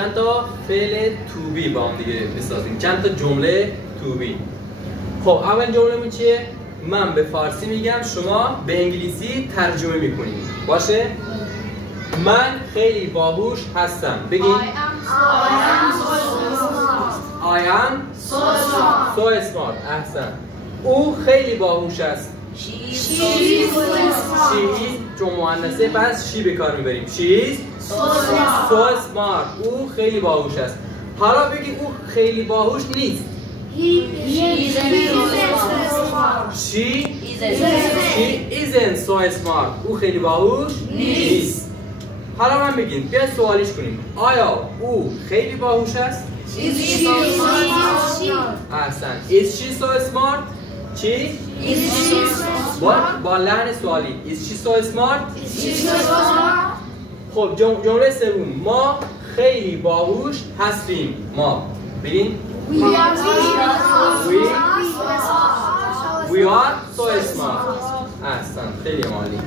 چند تا فعل to be با هم دیگه بسازیم، چند تا جمله to be. خب اول جمله‌مون چیه؟ من به فارسی میگم، شما به انگلیسی ترجمه میکنید. باشه؟ من خیلی باهوش هستم. بگید I am so smart. احسن. او خیلی باهوش است. She is چون مؤنثه پس she به کار میبریم. She is so smart. او خیلی باهوش است. حالا بگید او خیلی باهوش نیست. She isn't so smart. او خیلی باهوش نیست. حالا من بگید بیا سوالیش کنیم. آیا او خیلی باهوش است؟ احسن. Is she so smart? چی؟ با لحن سوالی. Is she so smart? خب جمله سوم، ما خیلی باهوش هستیم. ما ببین We are so smart. احسن، خیلی عالی.